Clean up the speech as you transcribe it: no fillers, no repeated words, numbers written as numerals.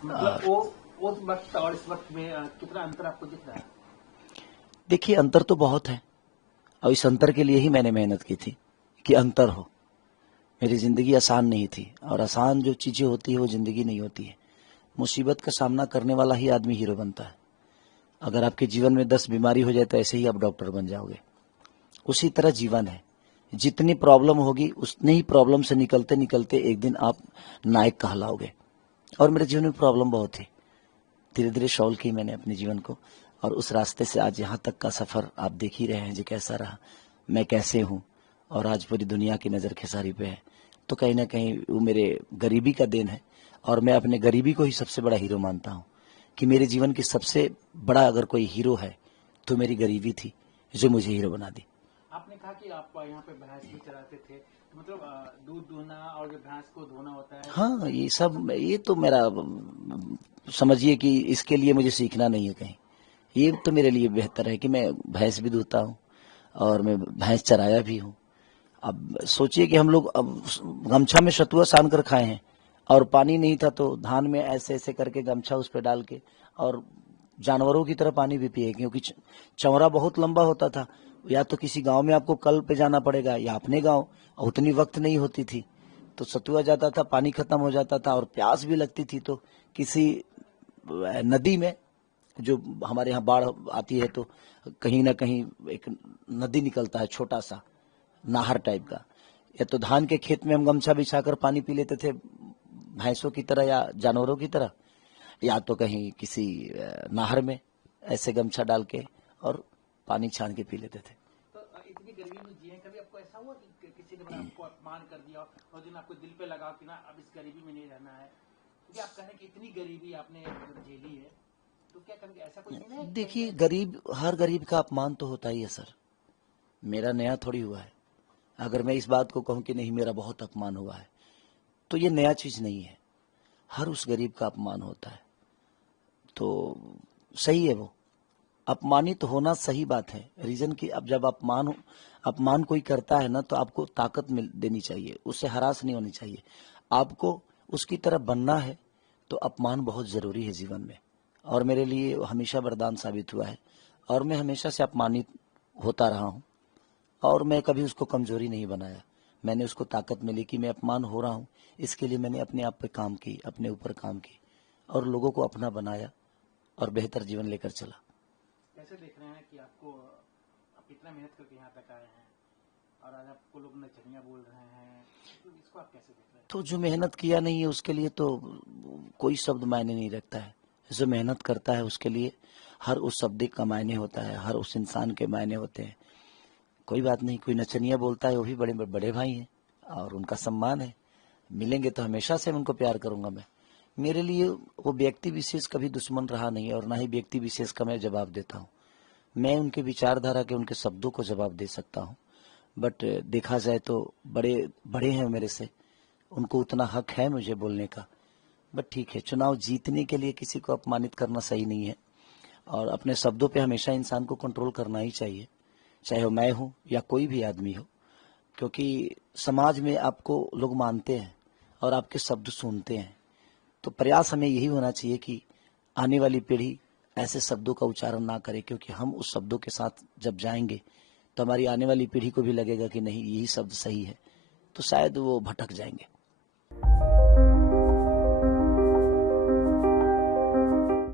मतलब वो उस वक्त और इस वक्त में कितना अंतर आपको दिख रहा है? देखिए, अंतर तो बहुत है और इस अंतर के लिए ही मैंने मेहनत की थी कि अंतर हो। मेरी ज़िंदगी आसान नहीं थी और आसान जो चीज़ें होती है वो ज़िंदगी नहीं होती है। मुसीबत का सामना करने वाला ही आदमी हीरो बनता है। अगर आपके जीवन में 10 बीमारी हो जाए तो ऐसे ही आप डॉक्टर बन जाओगे। उसी तरह जीवन है, जितनी प्रॉब्लम होगी उतनी ही प्रॉब्लम से निकलते निकलते एक दिन आप नायक कहलाओगे। और मेरे जीवन में प्रॉब्लम बहुत थी, धीरे धीरे सॉल्व की मैंने अपने जीवन को और उस रास्ते से आज यहाँ तक का सफ़र आप देख ही रहे हैं जो कैसा रहा, मैं कैसे हूँ और आज पूरी दुनिया की नज़र खेसारी पे है। तो कहीं ना कहीं वो मेरे गरीबी का देन है और मैं अपने गरीबी को ही सबसे बड़ा हीरो मानता हूँ कि मेरे जीवन की सबसे बड़ा अगर कोई हीरो है तो मेरी गरीबी थी जो मुझे हीरो बना दी। आपने कहा कि आप यहाँ पे भैंस भी चराते थे, तो मतलब दूध दूहना और जो भैंस को धोना होता है हाँ, ये सब ये तो मेरा समझिए कि इसके लिए मुझे सीखना नहीं है कहीं। ये तो मेरे लिए बेहतर है कि मैं भैंस भी दूहता हूँ और मैं भैंस चराया भी हूँ। अब सोचिए कि हम लोग अब गमछा में सतुआ सान कर खाए हैं और पानी नहीं था तो धान में ऐसे ऐसे करके गमछा उस पर डाल के और जानवरों की तरह पानी भी पिए, क्योंकि चौरा बहुत लंबा होता था। या तो किसी गांव में आपको कल पे जाना पड़ेगा या अपने गांव, और उतनी वक्त नहीं होती थी तो सतुआ जाता था, पानी खत्म हो जाता था और प्यास भी लगती थी तो किसी नदी में, जो हमारे यहाँ बाढ़ आती है तो कहीं ना कहीं एक नदी निकलता है छोटा सा नाहर टाइप का, या तो धान के खेत में हम गमछा बिछाकर पानी पी लेते थे भैंसों की तरह या जानवरों की तरह, या तो कहीं किसी नाहर में ऐसे गमछा डाल के और पानी छान के पी लेते थे। तो इतनी गरीबी में जिए, कभी आपको ऐसा हुआ कि किसी ने मतलब आपको अपमान कर दिया और दिन आपको दिल पे लगा कि ना अब इस गरीबी में नहीं रहना है, क्योंकि आप कहें कि इतनी गरीबी आपने झेली है, तो क्या कभी ऐसा कुछ नहीं है कहीं देखिए, पे? गरीब, हर गरीब का अपमान तो होता ही है सर, मेरा नया थोड़ी हुआ है। अगर मैं इस बात को कहूँ कि नहीं मेरा बहुत अपमान हुआ है तो ये नया चीज़ नहीं है, हर उस गरीब का अपमान होता है। तो सही है, वो अपमानित होना सही बात है। रीजन कि अब जब अपमान कोई करता है ना तो आपको ताकत मिल देनी चाहिए, उससे हरास नहीं होनी चाहिए, आपको उसकी तरह बनना है। तो अपमान बहुत ज़रूरी है जीवन में और मेरे लिए हमेशा वरदान साबित हुआ है और मैं हमेशा से अपमानित होता रहा हूँ और मैं कभी उसको कमजोरी नहीं बनाया। मैंने उसको ताकत मिली कि मैं अपमान हो रहा हूँ, इसके लिए मैंने अपने आप पे काम की, अपने ऊपर काम की और लोगों को अपना बनाया और बेहतर जीवन लेकर चला। कैसे देख रहे हैं कि आपको, आप इतना मेहनत करके यहाँ तक आए हैं और आज आपको लोग नचनिया बोल रहे हैं, तो इसको आप कैसे देख रहे हैं? तो जो मेहनत किया नहीं है उसके लिए तो कोई शब्द मायने नहीं रखता है। जो मेहनत करता है उसके लिए हर उस शब्द का मायने होता है, हर उस इंसान के मायने होते हैं। कोई बात नहीं, कोई नचनिया बोलता है वो भी बड़े बड़े भाई हैं और उनका सम्मान है, मिलेंगे तो हमेशा से उनको प्यार करूंगा मैं। मेरे लिए वो व्यक्ति विशेष कभी दुश्मन रहा नहीं और ना ही व्यक्ति विशेष का मैं जवाब देता हूँ। मैं उनके विचारधारा के, उनके शब्दों को जवाब दे सकता हूँ, बट देखा जाए तो बड़े बड़े हैं मेरे से, उनको उतना हक है मुझे बोलने का। बट ठीक है, चुनाव जीतने के लिए किसी को अपमानित करना सही नहीं है और अपने शब्दों पे हमेशा इंसान को कंट्रोल करना ही चाहिए, चाहे वो मैं हूँ या कोई भी आदमी हो, क्योंकि समाज में आपको लोग मानते हैं और आपके शब्द सुनते हैं। तो प्रयास हमें यही होना चाहिए कि आने वाली पीढ़ी ऐसे शब्दों का उच्चारण ना करे, क्योंकि हम उस शब्दों के साथ जब जाएंगे तो हमारी आने वाली पीढ़ी को भी लगेगा कि नहीं यही शब्द सही है, तो शायद वो भटक जाएंगे।